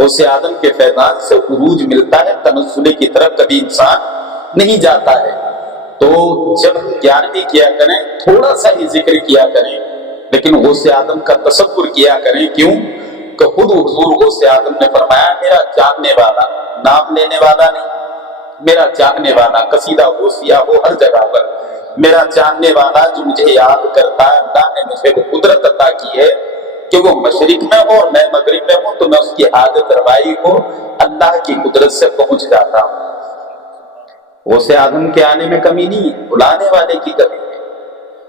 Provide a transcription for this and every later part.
غوث آدم کے فیضان سے عروج ملتا ہے، تنزل کی طرف کبھی انسان نہیں جاتا ہے۔ تو جب گیان بھی کیا کریں تھوڑا سا ہی ذکر کیا کریں، لیکن غوث آدم کا تصور کیا کریں۔ کیوں کہ خود حضور غوث آدم نے فرمایا میرا جاننے والا، نام لینے والا نہیں، میرا جاننے والا، قصیدہ غوثیہ ہو ہر جگہ پر، میرا جاننے والا جو مجھے یاد کرتا ہے، اللہ نے مجھے وہ قدرت عطا کی ہے کہ وہ مشرق میں ہو اور میں مغرب میں ہوں تو میں اس کی عادت روائی کو اللہ کی قدرت سے پہنچ جاتا ہوں۔ غوث آدم کے آنے میں کمی نہیں ہے، بلانے والے کی کمی ہے۔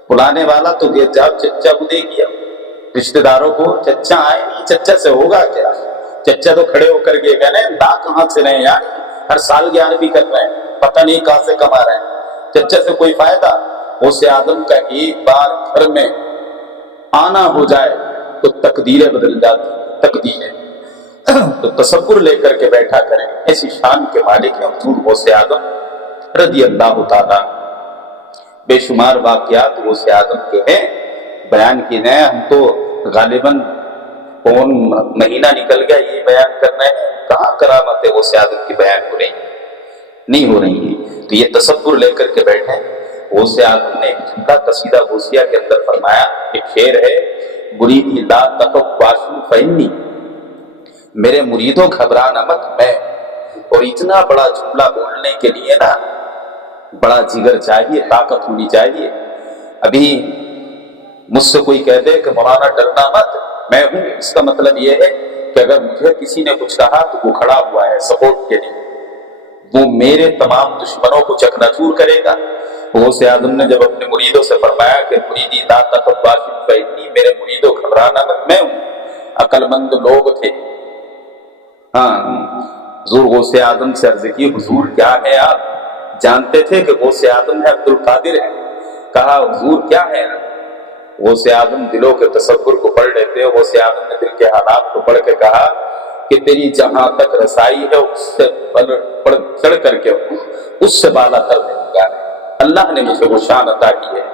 بلانے والا تو یہ جاؤ چچا کو دے گیا، رشتہ داروں کو چچا آئے نہیں، چچا سے ہوگا کیا؟ چچا تو کھڑے ہو کر کے کہنے لا کہاں سے رہے یار، ہر سال گیان بھی کر رہے ہیں، پتہ نہیں کہاں سے کما رہے ہیں، چچا سے کوئی فائدہ؟ غوث آدم کا ایک بار گھر میں آنا ہو جائے تو تقدیریں بدل جاتی، تقدیریں۔ تو تصور لے کر کے بیٹھا کریں، ایسی شان کے مالک ہیں حضور غوث آدم رضی اللہ تعالیٰ۔ بے شمار واقعات غوث آدم کے ہیں، بیان کی ہیں۔ ہم تو غالباً کون مہینہ نکل گیا یہ بیان کرنا ہے، کہاں کرامت غوث آدم کی بیان ہو رہی نہیں ہو رہی ہے۔ تو یہ تصور لے کر کے بیٹھیں۔ غوث آدم نے ایک جملہ قصیدہ غوثیہ کے اندر فرمایا، ایک شعر ہے، مریدی لا تخف واشو فإنی، میرے مریدوں گھبرانا مت میں۔ اور اتنا بڑا جملہ بولنے کے لیے نا بڑا جگر چاہیے، طاقت ہونی چاہیے۔ ابھی مجھ سے کوئی کہہ دے کہ مولانا ڈرنا مت، میں ہوں، اس کا مطلب یہ ہے کہ اگر مجھے کسی نے کچھ کہا تو وہ کھڑا ہوا ہے سپورٹ کے لیے، وہ میرے تمام دشمنوں کو چکنا چور کرے گا۔ غوث آدم نے جب اپنے مریدوں سے فرمایا کہ مریدی لا تخف واشو فإنی، میرے مریدوں گھبرانا مت میں ہوں، عقل مند لوگ تھے۔ ہاں، حضور غوث آدم سے عرض کی حضور کیا ہے آپ؟ جانتے تھے کہ غوث آدم ہے عبد القادر ہے؟ کہا حضور کیا ہے؟ غوث آدم دلوں کے تصور کو پڑھ لیتے ہیں۔ غوث آدم نے دل کے حالات کو پڑھ کے کہا کہ تیری جہاں تک رسائی ہے اس سے بڑھ چڑھ کر کے اس سے بالا تر نہیں گا، اللہ نے مجھے وہ شان عطا کی ہے۔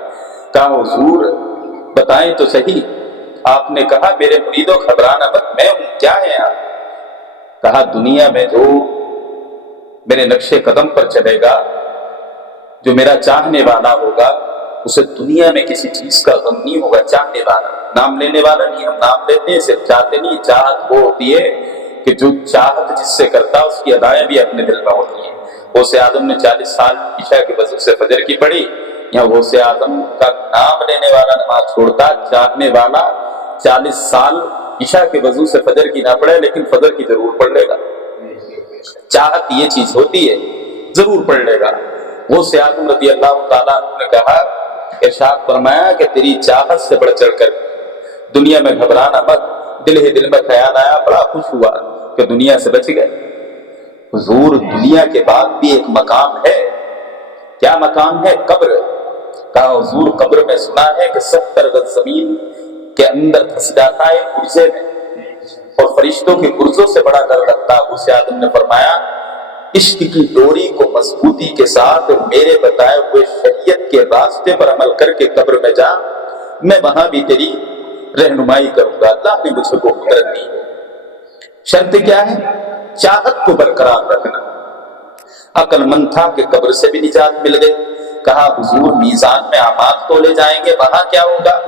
کہا حضور بتائیں تو صحیح۔ آپ نے کہا میرے مریدوں گھبرانا مت میں ہوں، کیا ہے آپ؟ کہا دنیا میں جو میرے نقش قدم پر چلے گا، جو میرا چاہنے والا ہوگا، اسے دنیا میں کسی چیز کا غم نہیں ہوگا۔ چاہنے والا، نام لینے والا نہیں، ہم نام لیتے ہیں صرف چاہتے نہیں۔ چاہت وہ ہوتی ہے کہ جو چاہت جس سے کرتا اس کی ادائیں بھی اپنے دل میں ہوتی ہیں۔ غوث آدم نے 40 سال عشاء کی وضو سے فجر کی پڑھی، یہاں غوث آدم کا نام لینے والا نماز چھوڑتا، چاہنے والا 40 سال عشاء کے وضو سے فجر کی نہ پڑھے لیکن فجر کی ضرور پڑھ لے گا۔ چاہت یہ چیز ہوتی ہے، ضرور پڑھ لے گا۔ غوث آدم رضی اللہ تعالیٰ عنہ نے کہا، ارشاد فرمایا کہ تیری چاہت سے بڑھ چڑھ کر دنیا میں گھبرانا مت۔ دل ہی دل میں خیال آیا، بڑا خوش ہوا کہ دنیا سے بچ گئے۔ حضور دنیا کے بعد بھی ایک مقام ہے، کیا مقام ہے؟ قبر۔ کہا حضور قبر میں سنا ہے کہ 70 گز زمین کے اندر پھنس جاتا ہے گرزے میں، اور فرشتوں کے گرزوں سے بڑا ڈر لگتا ہے۔ غوث آدم نے فرمایا عشق کی ڈوری کو مضبوطی کے ساتھ میرے بتائے ہوئے شریعت کے راستے پر عمل کر کے قبر میں جا، میں وہاں بھی تیری رہنمائی کروں گا۔ اللہ نے مجھے کو قدرت دی ہے۔ شرط کیا ہے؟ چاہت کو برقرار رکھنا۔ عقل مند تھا کہ قبر سے بھی نجات مل گئی۔ کہا حضور میزان میں اعمال تولے جائیں گے، وہاں کیا ہوگا؟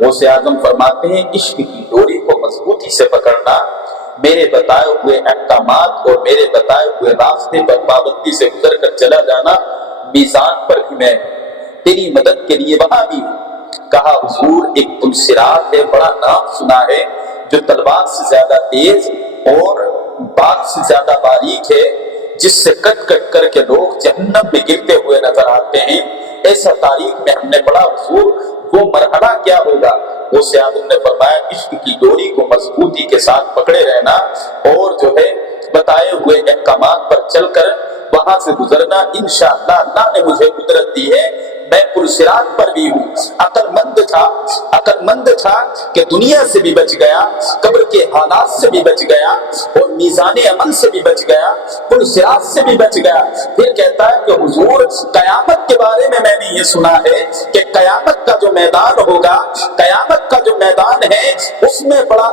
غوث اعظم فرماتے ہیں عشق کی ڈوری کو مضبوطی سے پکڑنا، میرے بتائے ہوئے احکامات اور میرے بتائے ہوئے راستے پر پابندی سے گزر کر چلا جانا، میزان پر بھی میں تیری مدد کے لیے وہاں بھی ہوں۔ کہا حضور ایک پلصراط ہے، بڑا نام سنا ہے، جو تلوار سے زیادہ تیز اور بات سے زیادہ باریک ہے، جس سے کٹ کٹ کر کے لوگ جہنم میں گرتے ہوئے نظر آتے ہیں۔ ایسا تاریخ میں ہم نے پڑھا حضور، وہ مرحلہ کیا ہوگا؟ غوث اعظم نے فرمایا عشق کی ڈوری کو مضبوطی کے ساتھ پکڑے رہنا اور جو ہے بتائے ہوئے احکامات پر چل کر وہاں سے گزرنا۔ انشاءاللہ اللہ نے مجھے قدرت دی ہے، میں پرصراط پر بھی ہوں۔ عقل مند تھا کہ دنیا سے بھی بچ گیا، قبر کے حالات سے بھی بچ گیا اور میزان عمل سے بھی بچ گیا، پرصراط سے بھی بچ گیا۔ پھر کہتا ہے کہ حضور قیامت کے بارے میں میں نے یہ سنا ہے کہ قیامت کا جو میدان ہوگا، قیامت کا جو میدان ہے اس میں بڑا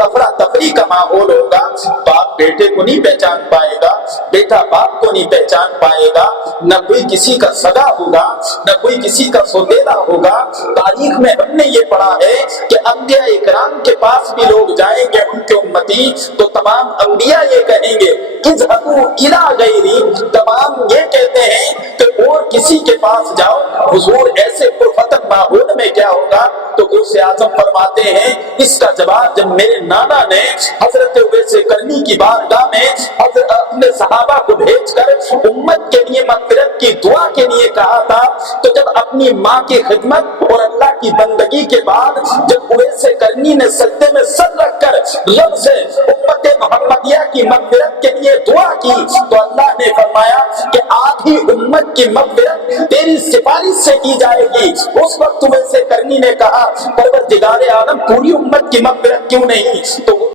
افراتفری کا ماحول ہوگا۔ باپ بیٹے کو نہیں پہچان پائے گا، بیٹا باپ کو نہیں پہچان پائے گا، نہ کوئی کسی کا سگا ہوگا، نہ کوئی کسی کا سوتیلا ہوگا۔ تاریخ میں ہم نے یہ پڑھا ہے کہ انبیاء اکرام کے پاس بھی لوگ جائیں گے ان کے امتی، تو تمام انبیاء یہ کہیں گے اذهبوا الى غیری، تمام یہ کہتے ہیں کہ اور کسی کے پاس جاؤ۔ حضور ایسے پرفتن ماحول میں کیا ہوگا؟ تو غوث اعظم فرماتے ہیں اس کا جواب جب میرے نانا نے حضرت اویس کرنی کی بارگاہ میں حضرت اپنے صحابہ کو بھیج کر امت کے لیے مغفرت کی دعا کے لیے کہا تھا، تو جب اپنی ماں کی خدمت اور اللہ کی بندگی کے بعد جب اویس کرنی نے سجدے میں سر رکھ کر رب سے امت محمدیہ کی مغفرت کے لیے دعا کی، تو اللہ نے فرمایا کہ آدھی امت کی مغفرت تیری سفارش سے کی جائے گی۔ اس وقت اویس کرنی نے کہا پروردگار عالم پوری امت کی مغفرت کیوں نہیں؟ تو